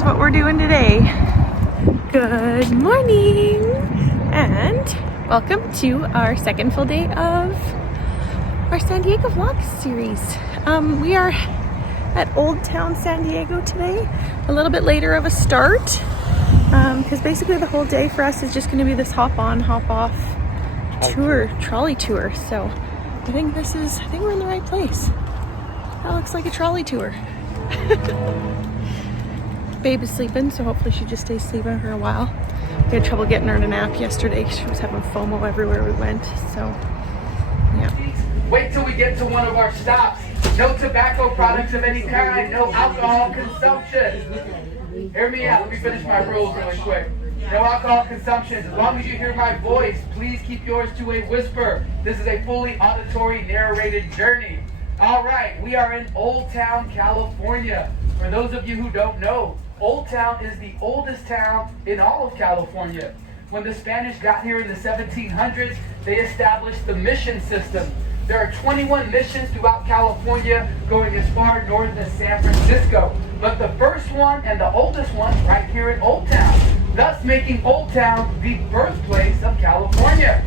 is what we're doing today. Good morning and welcome to our second full day of our San Diego vlog series. We are at Oldtown, San Diego today. A little bit later of a start because basically the whole day for us is just going to be this hop on, hop off tour, trolley tour. So I think we're in the right place. That looks like a trolley tour. Babe is sleeping, so hopefully she just stays sleeping for a while. We had trouble getting her to nap yesterday. She was having FOMO everywhere we went, so yeah. Wait till we get to one of our stops. No tobacco products of any kind, no alcohol consumption. Hear me out, let me finish my rules really quick. No alcohol consumption. As long as you hear my voice, please keep yours to a whisper. This is a fully auditory narrated journey. All right, we are in Oldtown, California. For those of you who don't know, Oldtown is the oldest town in all of California. When the Spanish got here in the 1700s, they established the mission system. There are 21 missions throughout California going as far north as San Francisco. But the first one and the oldest one right here in Oldtown, thus making Oldtown the birthplace of California.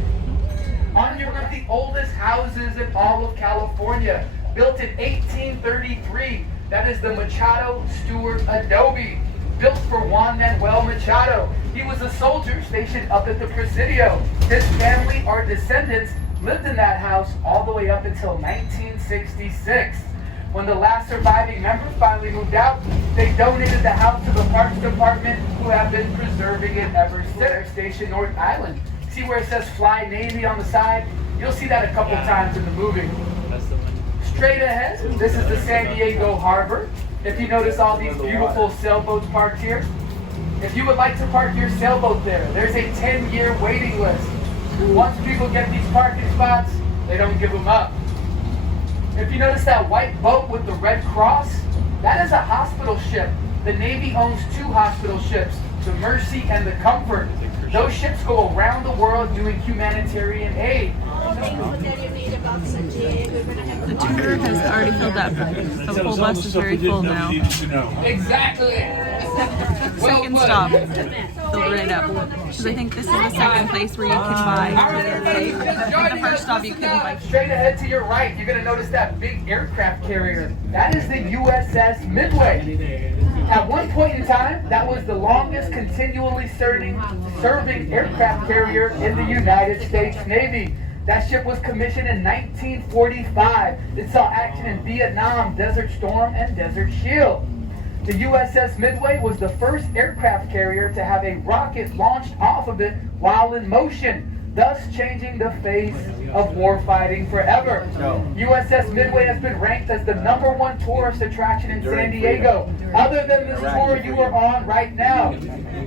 On your left, the oldest houses in all of California, built in 1833. That is the Machado Stewart adobe, built for Juan Manuel Machado. He was a soldier stationed up at the Presidio. His family or descendants lived in that house all the way up until 1966. When the last surviving member finally moved out, they donated the house to the Parks Department, who have been preserving it ever since. Station North Island. See where it says Fly Navy on the side? You'll see that a couple times in the movie. Straight ahead, this is the San Diego Harbor. If you notice all these beautiful sailboats parked here, if you would like to park your sailboat there, there's a 10-year waiting list. Once people get these parking spots, they don't give them up. If you notice that white boat with the red cross, that is a hospital ship. The Navy owns 2 hospital ships, the Mercy and the Comfort. Those ships go around the world doing humanitarian aid. The tour has already filled up. The whole bus is very full now. Exactly. Second stop filled right up. Because I think this is the second place where you can buy tickets. Right? The first stop you couldn't buy. Straight ahead to your right, you're going to notice that big aircraft carrier. That is the USS Midway. At one point in time, that was the longest continually serving aircraft carrier in the United States Navy. That ship was commissioned in 1945. It saw action in Vietnam, Desert Storm, and Desert Shield. The USS Midway was the first aircraft carrier to have a rocket launched off of it while in motion, thus changing the face of warfighting forever. USS Midway has been ranked as the #1 tourist attraction in San Diego, other than this tour you are on right now.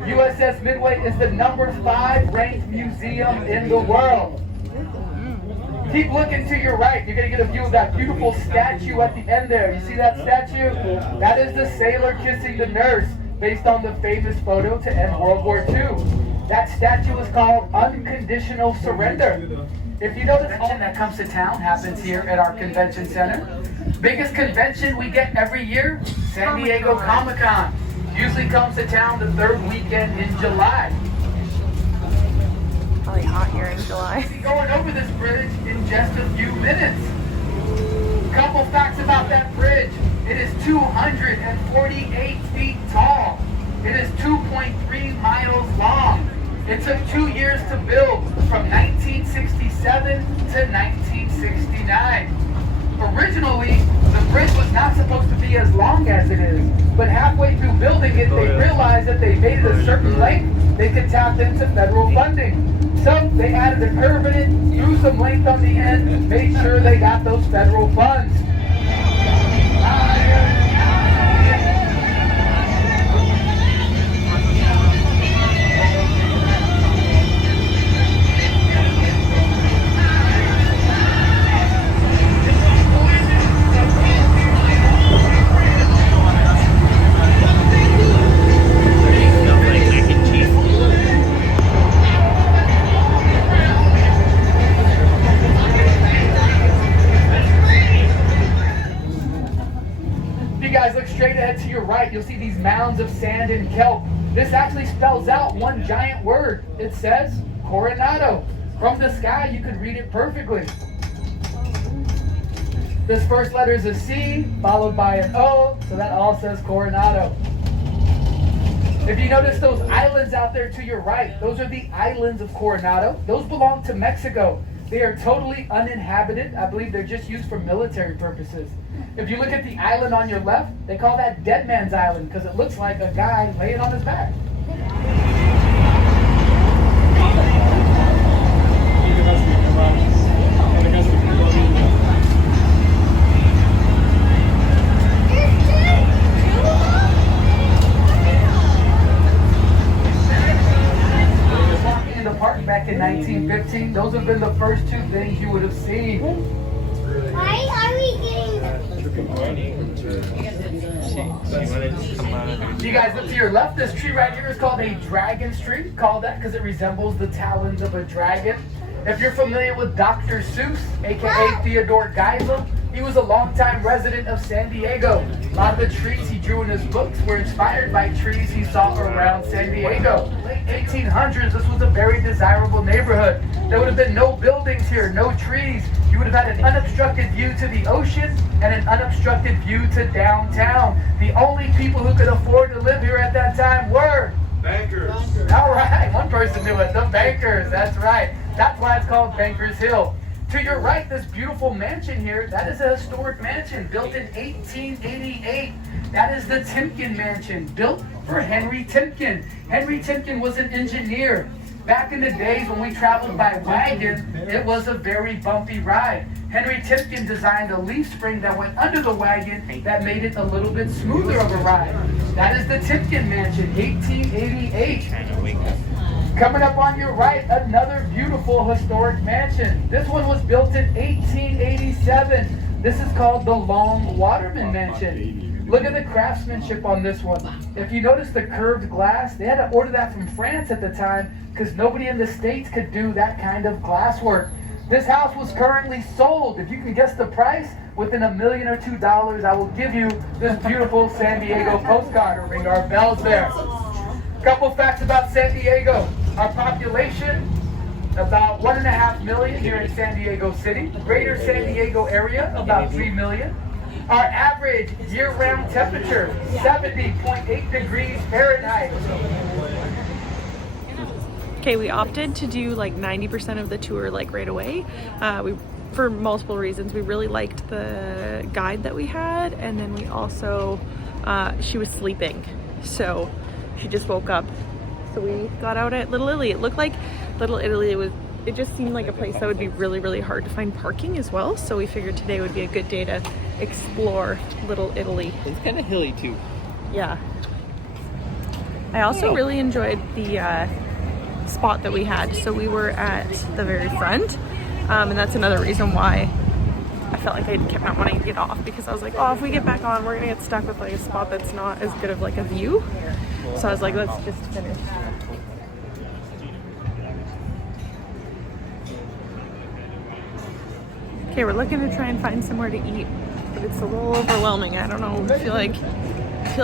USS Midway is the #5 ranked museum in the world. Keep looking to your right. You're going to get a view of that beautiful statue at the end there. You see that statue? That is the sailor kissing the nurse, based on the famous photo to end World War II. That statue is called Unconditional Surrender. If you know the convention that comes to town happens here at our convention center. Biggest convention we get every year, San Diego Comic-Con. Usually comes to town the 3rd weekend in July. Probably hot here in July. We'll be going over this bridge in just a few minutes. Couple facts about that bridge. It is 248 feet tall. It is 2.3 miles long. It took 2 years to build, from 1967 to 1969. Originally, the bridge was not supposed to be as long as it is, but halfway through building it, they realized that they made it a certain length, they could tap into federal funding. So they added a curve in it, threw some length on the end, made sure they got those federal funds. right, you'll see these mounds of sand and kelp. This actually spells out one giant word. It says Coronado. From the sky, you could read it perfectly. This first letter is a C, followed by an O, so that all says Coronado. If you notice those islands out there to your right, those are the islands of Coronado. Those belong to Mexico. They are totally uninhabited. I believe they're just used for military purposes. If you look at the island on your left, they call that Dead Man's Island because it looks like a guy laying on his back. Back in 1915, those have been the first two things you would have seen. Why are we getting... You guys look to your left, this tree right here is called a dragon's tree. Called that because it resembles the talons of a dragon. If you're familiar with Dr. Seuss, aka Theodore Geisel, he was a longtime resident of San Diego. A lot of the trees he drew in his books were inspired by trees he saw around San Diego. Late 1800s, this was a very desirable neighborhood. There would have been no buildings here, no trees. You would have had an unobstructed view to the ocean and an unobstructed view to downtown. The only people who could afford to live here at that time were bankers. All right, one person knew it, the bankers, that's right. That's why it's called Bankers Hill. To your right, this beautiful mansion here, that is a historic mansion built in 1888. That is the Timken Mansion, built for Henry Timken. Henry Timken was an engineer. Back in the days when we traveled by wagon, it was a very bumpy ride. Henry Timken designed a leaf spring that went under the wagon that made it a little bit smoother of a ride. That is the Timken Mansion, 1888. Coming up on your right, another beautiful historic mansion. This one was built in 1887. This is called the Long Waterman Mansion. Look at the craftsmanship on this one. If you notice the curved glass, they had to order that from France at the time because nobody in the States could do that kind of glass work. This house was currently sold. If you can guess the price, within $1 million or $2, I will give you this beautiful San Diego postcard. Ring our bells there. Couple facts about San Diego. Our population, about 1.5 million here in San Diego City. Greater San Diego area, about 3 million. Our average year-round temperature, 70.8 degrees Fahrenheit. Okay, we opted to do like 90% of the tour like right away. For multiple reasons. We really liked the guide that we had, and then we also, she was sleeping. So she just woke up. So we got out at Little Italy. It looked like Little Italy it just seemed like a place that would be really, really hard to find parking as well. So we figured today would be a good day to explore Little Italy. It's kind of hilly too. Yeah. I also really enjoyed the spot that we had. So we were at the very front. And that's another reason why I felt like I kept not wanting to get off, because I was like, oh, if we get back on, we're gonna get stuck with like a spot that's not as good of like a view. So I was like, let's just finish. Okay, we're looking to try and find somewhere to eat, but it's a little overwhelming. I don't know. I feel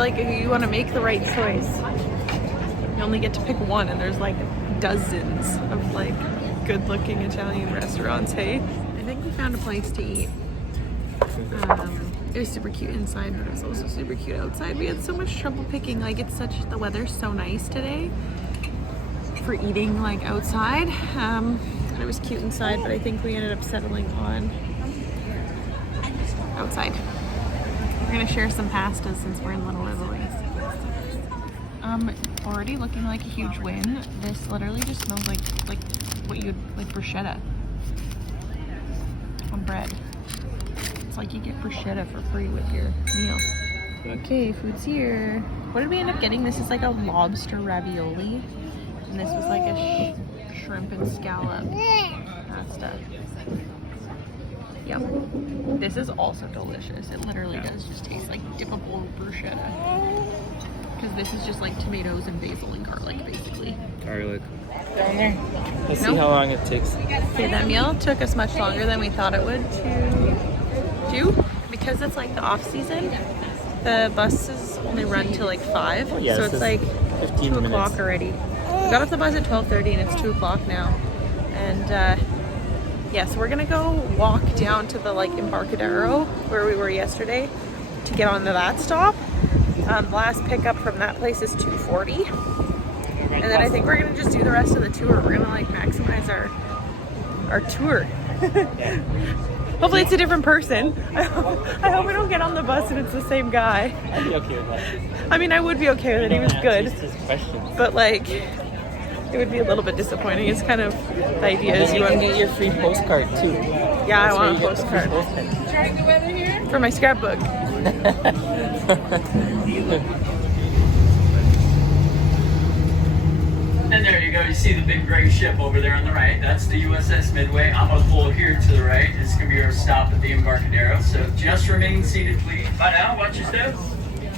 like you want to make the right choice. You only get to pick one, and there's like dozens of like good-looking Italian restaurants. Hey, I think we found a place to eat. It was super cute inside, but it was also super cute outside. We had so much trouble picking. Like, the weather's so nice today for eating like outside. It was cute inside, but I think we ended up settling on outside. We're gonna share some pastas since we're in Little Italy. Already looking like a huge win. This literally just smells like what you'd like bruschetta on bread. It's like you get bruschetta for free with your meal. Okay, food's here. What did we end up getting? This is like a lobster ravioli, and this was like a shrimp and scallop pasta. Yum. This is also delicious. It literally does just taste like dippable bruschetta. Because this is just like tomatoes and basil and garlic, basically. Garlic. Down there. Let's see how long it takes. Okay, that meal took us much longer than we thought it would to do. Because it's like the off season, The buses only run till like 5, yeah, so it's like 15 2 o'clock minutes. already. We got off the bus at 12:30 and it's 2 o'clock now. And yeah, so we're gonna go walk down to the like Embarcadero where we were yesterday to get onto that stop. The last pickup from that place is 2:40. And then I think we're gonna just do the rest of the tour. We're gonna like maximize our tour. Hopefully it's a different person. I hope we don't get on the bus and it's the same guy. I'd be okay with that. I mean, I would be okay with it. He was good. Just his questions. But like, it would be a little bit disappointing. It's kind of the idea is You you can want. get your free postcard too. Yeah, I That's where want a you get the free postcard postcard. for my scrapbook. And there you go. You see the big gray ship over there on the right. That's the USS Midway. I'm going to pull here to the right. It's going to be our stop at the Embarcadero. So just remain seated, please. Bye now. Watch your steps.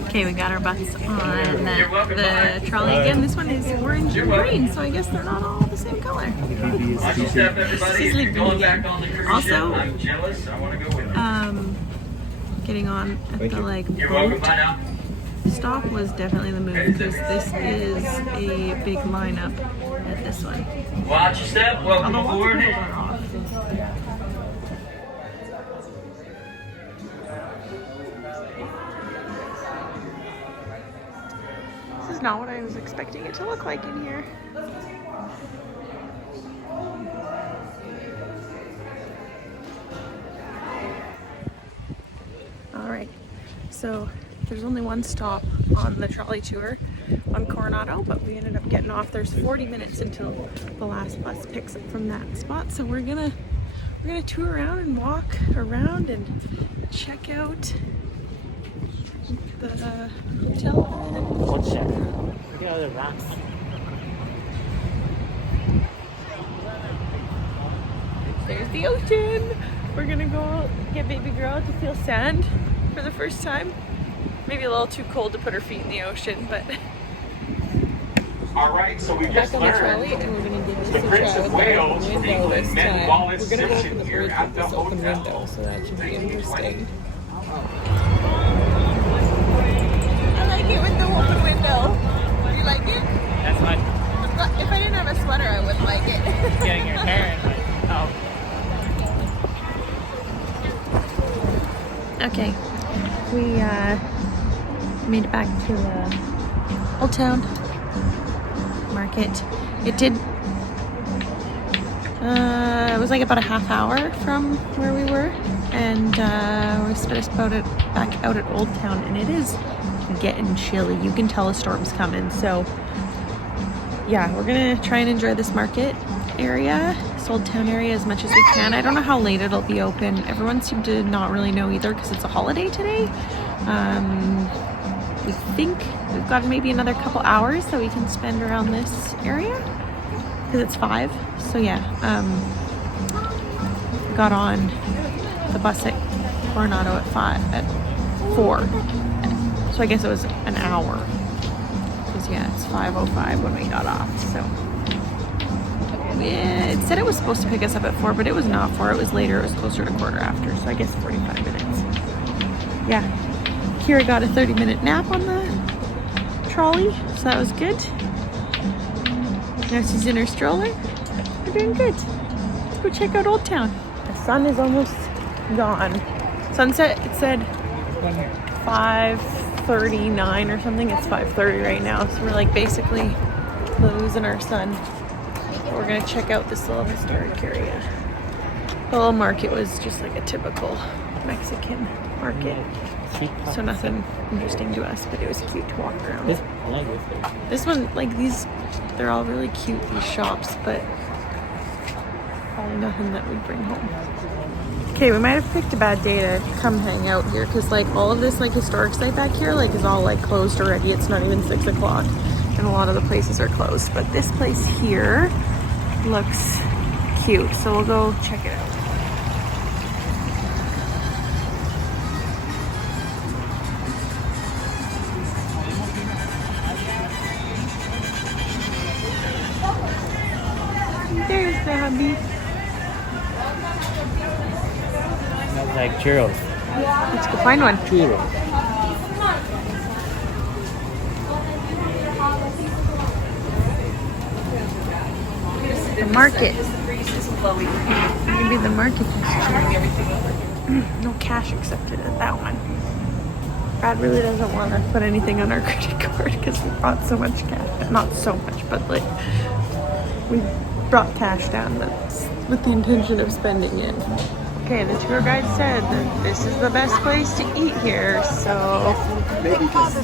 Okay, we got our bus on You're welcome, the bye. trolley again. This one is orange and green, so I guess they're not all the same color. Watch your step, everybody. If you're going back on the cruise Also, ship, I'm jealous. I want to go with you. Getting on at the like You're welcome. boat Bye now. stop was definitely the move because this is a big lineup at this one. Watch your step. Welcome Although lots of aboard. people got off. This is not what I was expecting it to look like in here. Alright, so there's only one stop on the trolley tour on Coronado, but we ended up getting off. There's 40 minutes until the last bus picks up from that spot, so we're gonna tour around and walk around and check out the hotel. What's that? Look at all the rocks. There's the ocean. We're gonna go get baby girl to feel sand for the first time. Maybe a little too cold to put her feet in the ocean, but All right, so we just back on the learned trolley and we're gonna give the this a Prince try of with the Wales, open window England, this met time. Wallace We're gonna go Simpson for the here bridge at with the this open hotel. window, so that should be 1920. interesting. I like it with the open window. Do you like it? That's not If I didn't have a sweater, I wouldn't like it. getting your hair in, but oh. Okay, we made it back to Oldtown Market. It did. It was like about a half hour from where we were, and we spent about it back out at Oldtown, and it is getting chilly. You can tell a storm's coming. So yeah, we're gonna try and enjoy this market area, this Oldtown area, as much as we can. I don't know how late it'll be open. Everyone seemed to not really know either because it's a holiday today. We think we've got maybe another couple hours that we can spend around this area because it's 5. So yeah, got on the bus at Coronado at 4. So I guess it was an hour. Because yeah, it's 5:05 when we got off. So it said it was supposed to pick us up at 4, but it was not 4. It was later. It was closer to quarter after. So I guess 45 minutes. Yeah. Kira got a 30-minute nap on the trolley, so that was good. Now she's in her stroller. We're doing good. Let's go check out Oldtown. The sun is almost gone. Sunset, it said 5:39 or something. It's 5:30 right now, so we're like basically losing our sun. But we're gonna check out this little historic area. The little market was just like a typical Mexican market. So nothing interesting to us, but it was cute to walk around. This one, like these, they're all really cute, these shops, but probably nothing that we'd bring home. Okay, we might have picked a bad day to come hang out here because like all of this like historic site back here like is all like closed already. It's not even 6 o'clock and a lot of the places are closed, but this place here looks cute, so we'll go check it out. There's the hubby. Smells like churros. Let's go find one. Churros. The market. Maybe the market is no cash accepted at that one. Brad really doesn't want to put anything on our credit card because we brought so much cash. Not so much, but like we brought cash down with the intention of spending it. Okay, the tour guide said that this is the best place to eat here, so,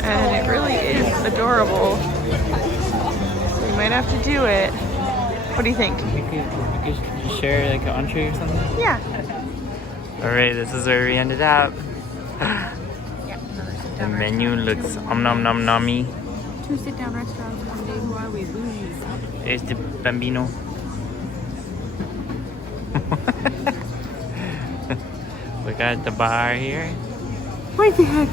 and it really is adorable. So we might have to do it. What do you think? We could share like an entree or something. Yeah. Alright, this is where we ended up. The menu looks nom nom nommy. 2 sit-down restaurants, 1 day. Who are we? Bougies. There's the bambino. We got the bar here. What the heck?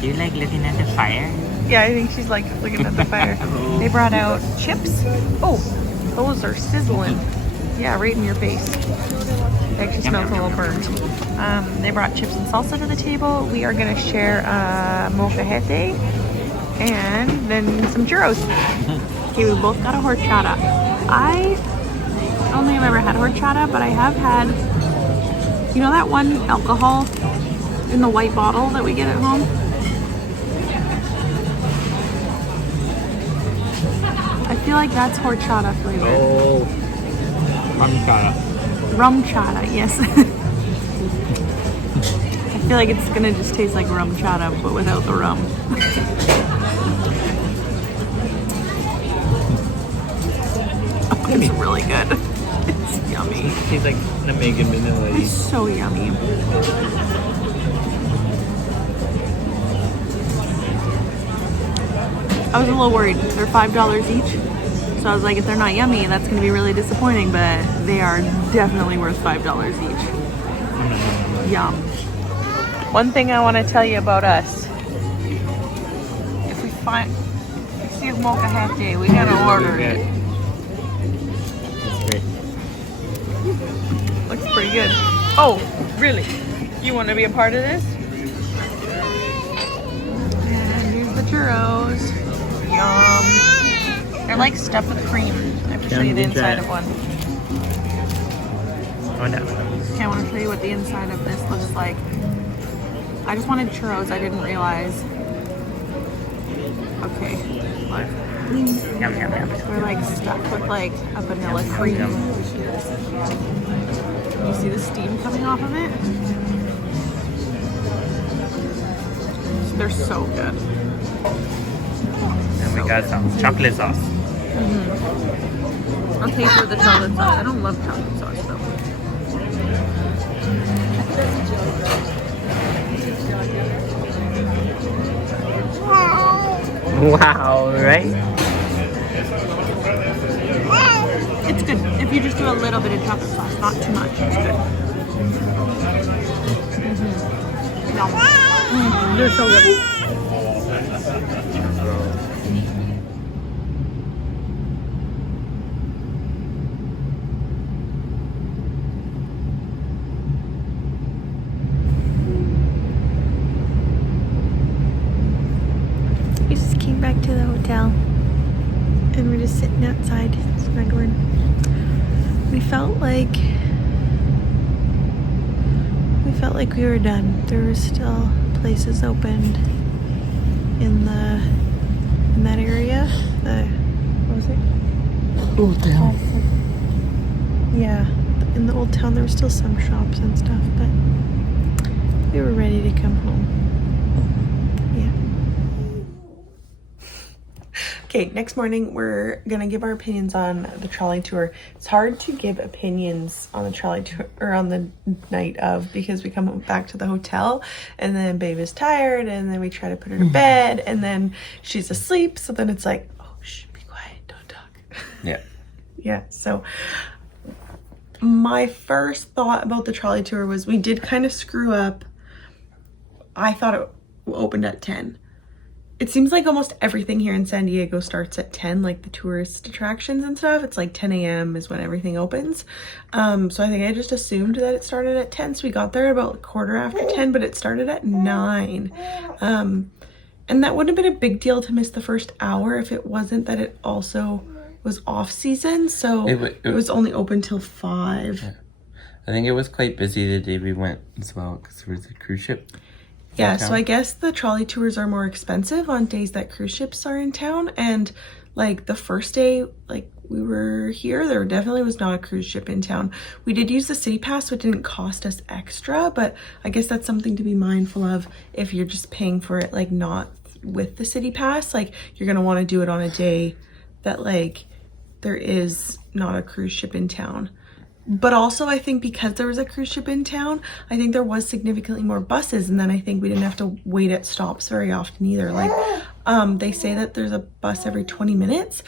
Do you like looking at the fire? Yeah, I think she's like looking at the fire. They brought out chips. Oh, those are sizzling. Yeah, right in your face. It actually smells a little burnt. They brought chips and salsa to the table. We are gonna share molcajete and then some churros. Okay, we both got a horchata. I don't think I've ever had horchata, but I have had, you know that one alcohol in the white bottle that we get at home? I feel like that's horchata flavor. Oh, rum chata. Rum chata, yes. I feel like it's gonna just taste like rum chata, but without the rum. Oh, it's really good. It's yummy. It tastes like nutmeg and vanilla. It's so yummy. I was a little worried. They're $5 each. So I was like, if they're not yummy, that's going to be really disappointing. But they are definitely worth $5 each. Yum. One thing I want to tell you about us. If we see a molcajete, we got to order it. It's great. Looks pretty good. Oh, really? You want to be a part of this? And here's the churros. Yum. They're like stuffed with cream. I have to show you the inside of one. Oh no. Okay, I want to show you what the inside of this looks like. I just wanted churros. I didn't realize. Okay. Look. Yum yum yum. They're like stuffed with like a vanilla cream. You see the steam coming off of it? They're so good. And we got some chocolate sauce. I'll pay for the chocolate sauce. I don't love chocolate sauce though. Wow, right? It's good. If you just do a little bit of chocolate sauce, not too much. It's good. Yum. They're so good. We just came back to the hotel and we're just sitting outside snuggling. We felt like we were done. There were still places opened in that area. What was it? Oldtown. Yeah, in the Oldtown there were still some shops and stuff, but we were ready to come home. Yeah. Okay, next morning we're gonna give our opinions on the trolley tour. It's hard to give opinions on the trolley tour or on the night of because we come back to the hotel and then babe is tired and then we try to put her to bed and then she's asleep. So then it's like, oh, shh, be quiet, don't talk. Yeah. Yeah, so my first thought about the trolley tour was we did kind of screw up. I thought it opened at 10. It seems like almost everything here in San Diego starts at 10, like the tourist attractions and stuff. It's like 10 a.m. is when everything opens. So I think I just assumed that it started at 10. So we got there about a quarter after 10, but it started at 9. And that wouldn't have been a big deal to miss the first hour if it wasn't that it also was off season, so It was only open till 5. Yeah. I think it was quite busy the day we went as well because there was a cruise ship. Yeah, so I guess the trolley tours are more expensive on days that cruise ships are in town. And like the first day, like we were here, there definitely was not a cruise ship in town. We did use the city pass, so it didn't cost us extra, but I guess that's something to be mindful of if you're just paying for it, like not with the city pass. Like you're gonna want to do it on a day that like there is not a cruise ship in town. But also I think because there was a cruise ship in town, I think there was significantly more buses, and then I think we didn't have to wait at stops very often either. Like they say that there's a bus every 20 minutes,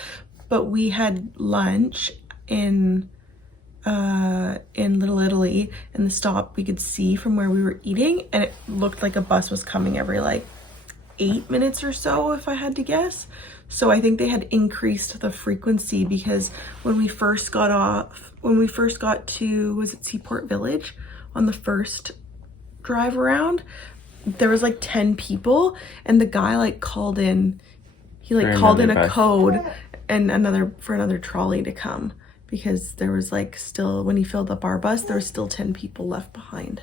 but we had lunch in Little Italy, and the stop we could see from where we were eating, and it looked like a bus was coming every like 8 minutes or so, if I had to guess. So I think they had increased the frequency, because when we first got to, was it Seaport Village, on the first drive around, there was like 10 people, and the guy like called in, he like called in a code and for another trolley to come, because there was like still, when he filled up our bus, there was still 10 people left behind.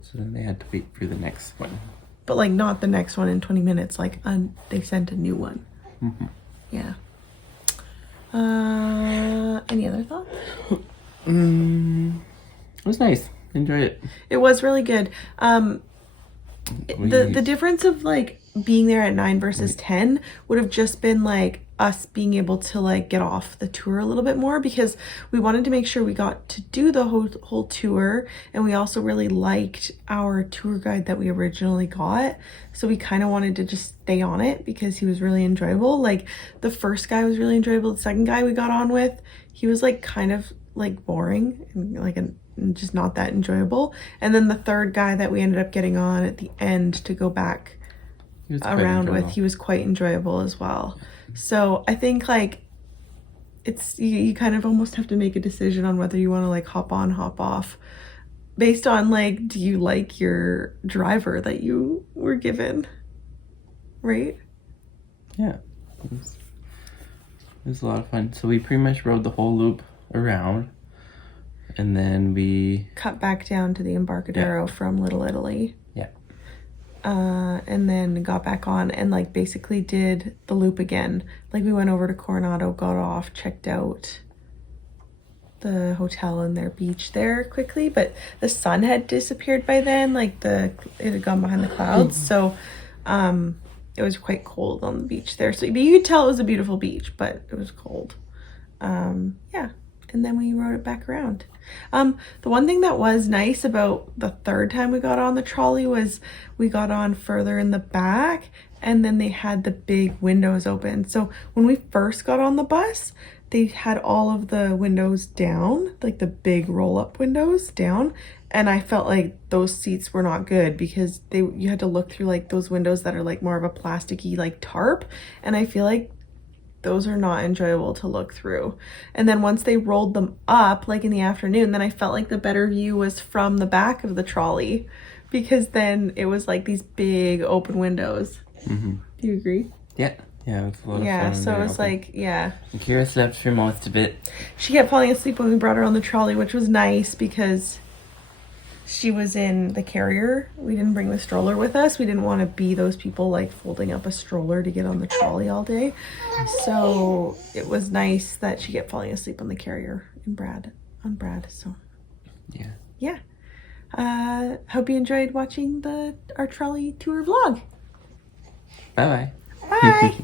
So then they had to wait for the next one. But like not the next one in 20 minutes, like they sent a new one. Mm-hmm. Yeah. Any other thoughts? It was nice. Enjoyed it. It was really good. The difference of like being there at 9 versus 10 would have just been like us being able to like get off the tour a little bit more, because we wanted to make sure we got to do the whole tour, and we also really liked our tour guide that we originally got, so we kind of wanted to just stay on it because he was really enjoyable. Like the first guy was really enjoyable, the second guy we got on with, he was like kind of like boring and like just not that enjoyable, and then the third guy that we ended up getting on at the end to go back around with, he was quite enjoyable as well. So I think like it's you kind of almost have to make a decision on whether you want to like hop on, hop off, based on like, do you like your driver that you were given, right? Yeah, it was a lot of fun. So we pretty much rode the whole loop around, and then we cut back down to the Embarcadero from Little Italy. Yeah. And then got back on and like basically did the loop again. Like we went over to Coronado, got off, checked out the hotel and their beach there quickly, but the sun had disappeared by then, like it had gone behind the clouds, so it was quite cold on the beach there. So you could tell it was a beautiful beach, but it was cold. Yeah, and then we rode it back around. The one thing that was nice about the third time we got on the trolley was we got on further in the back, and then they had the big windows open. So when we first got on the bus, they had all of the windows down, like the big roll-up windows down, and I felt like those seats were not good, because you had to look through like those windows that are like more of a plasticky like tarp, and I feel like those are not enjoyable to look through. And then once they rolled them up like in the afternoon, then I felt like the better view was from the back of the trolley, because then it was like these big open windows. Mm-hmm. Do you agree? Yeah, it was a lot of fun. Yeah, so it was like, yeah. And Kira slept for most of it. She kept falling asleep when we brought her on the trolley, which was nice because she was in the carrier. We didn't bring the stroller with us. We didn't want to be those people like folding up a stroller to get on the trolley all day. So it was nice that she kept falling asleep on the carrier on Brad. So yeah. Hope you enjoyed watching our trolley tour vlog. Bye-bye. Bye.